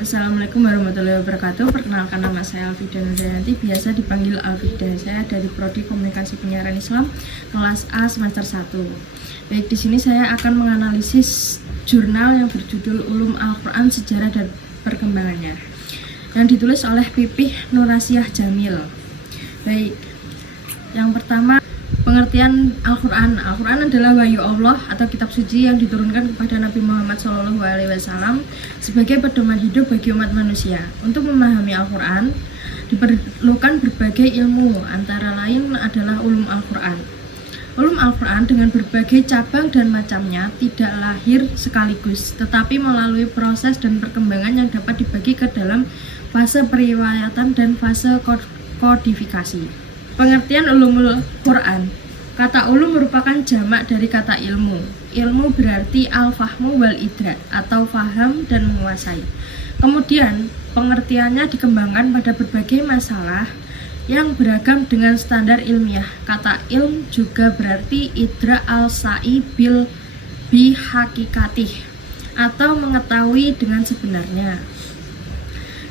Assalamualaikum warahmatullahi wabarakatuh. Perkenalkan, nama saya Alfida Nurdayanti, biasa dipanggil Alfida. Saya dari Prodi Komunikasi Penyiaran Islam kelas A semester 1. Baik, di sini saya akan menganalisis jurnal yang berjudul Ulum Al-Quran Sejarah dan Perkembangannya, yang ditulis oleh Pipih Nurasiah Jamil. Baik, yang pertama, pengertian Al-Quran. Al-Quran adalah wahyu Allah atau kitab suci yang diturunkan kepada Nabi Muhammad SAW sebagai pedoman hidup bagi umat manusia. Untuk memahami Al-Quran diperlukan berbagai ilmu, antara lain adalah ulum Al-Quran. Ulum Al-Quran dengan berbagai cabang dan macamnya tidak lahir sekaligus, tetapi melalui proses dan perkembangan yang dapat dibagi ke dalam fase periwayatan dan fase kodifikasi. Pengertian ulumul Quran. Kata ulum merupakan jamak dari kata ilmu. Ilmu berarti al-fahmu wal idrak atau faham dan menguasai. Kemudian pengertiannya dikembangkan pada berbagai masalah yang beragam dengan standar ilmiah. Kata ilm juga berarti idrak al-sa'i bil bihakikatih atau mengetahui dengan sebenarnya.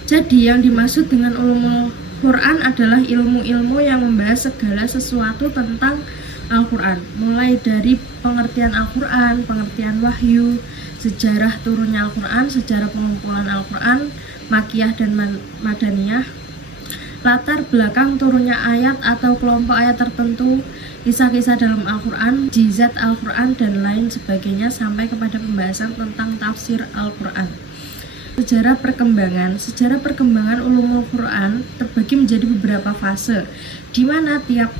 Jadi yang dimaksud dengan ulumul Quran adalah ilmu-ilmu yang membahas segala sesuatu tentang Al-Quran, mulai dari pengertian Al-Quran, pengertian wahyu, sejarah turunnya Al-Quran, sejarah pengumpulan Al-Quran, makiyah dan madaniyah, latar belakang turunnya ayat atau kelompok ayat tertentu, kisah-kisah dalam Al-Quran, jizat Al-Quran, dan lain sebagainya, sampai kepada pembahasan tentang tafsir Al-Quran. Sejarah perkembangan ulumul Quran terbagi menjadi beberapa fase, di mana tiap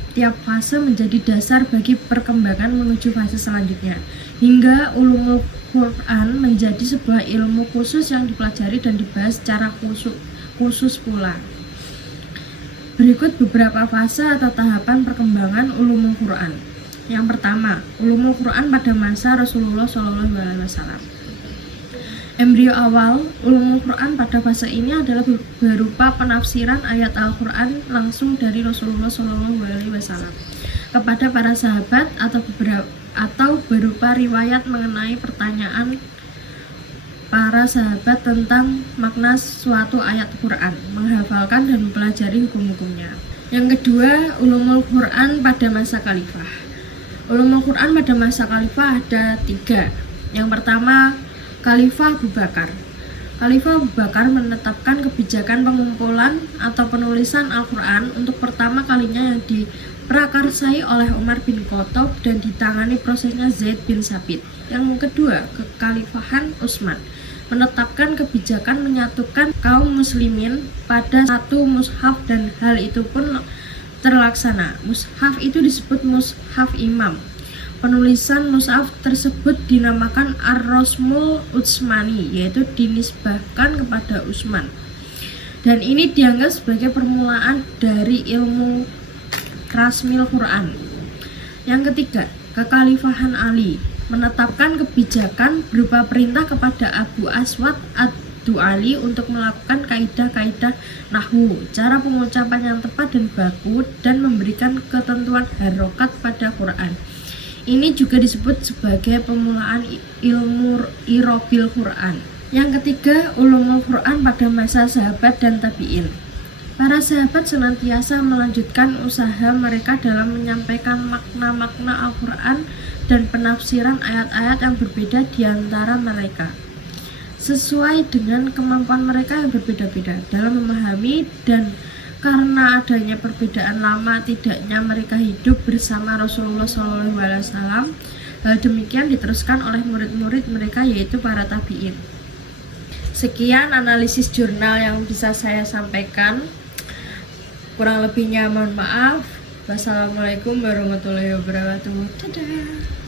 fase menjadi dasar bagi perkembangan menuju fase selanjutnya, hingga ulumul Quran menjadi sebuah ilmu khusus yang dipelajari dan dibahas secara khusus pula. Berikut beberapa fase atau tahapan perkembangan ulumul Quran. Yang pertama, ulumul Quran pada masa Rasulullah SAW. Embrio awal ulumul Quran pada fase ini adalah berupa penafsiran ayat Al-Quran langsung dari Rasulullah SAW kepada para sahabat, atau berupa riwayat mengenai pertanyaan para sahabat tentang makna suatu ayat Quran, menghafalkan dan mempelajari hukum-hukumnya. Yang kedua, ulumul Quran pada masa khalifah. Ulumul Quran pada masa khalifah ada 3. Yang pertama, Khalifah Abu Bakar. Khalifah Abu Bakar menetapkan kebijakan pengumpulan atau penulisan Al-Quran untuk pertama kalinya yang diprakarsai oleh Umar bin Khattab dan ditangani prosesnya Zaid bin Sabit. Yang kedua, kekhalifahan Utsman menetapkan kebijakan menyatukan kaum muslimin pada satu mushaf, dan hal itu pun terlaksana. Mushaf itu disebut mushaf imam. Penulisan mushaf tersebut dinamakan Ar-Rasmul Utsmani, yaitu dinisbahkan kepada Utsman. Dan ini dianggap sebagai permulaan dari ilmu Rasmil Quran. Yang ketiga, kekhalifahan Ali menetapkan kebijakan berupa perintah kepada Abu Aswad Ad-Du'ali untuk melakukan kaidah-kaidah nahwu, cara pengucapan yang tepat dan baku, dan memberikan ketentuan harokat pada Quran. Ini juga disebut sebagai permulaan ilmu irobil Quran. Yang ketiga, ulumul Quran pada masa sahabat dan tabi'in. Para sahabat senantiasa melanjutkan usaha mereka dalam menyampaikan makna-makna Al-Quran dan penafsiran ayat-ayat yang berbeda di antara mereka, sesuai dengan kemampuan mereka yang berbeda-beda dalam memahami. Dan karena adanya perbedaan lama tidaknya mereka hidup bersama Rasulullah SAW, hal demikian diteruskan oleh murid-murid mereka, yaitu para tabi'in. Sekian analisis jurnal yang bisa saya sampaikan. Kurang lebihnya mohon maaf. Wassalamualaikum warahmatullahi wabarakatuh. Dadah.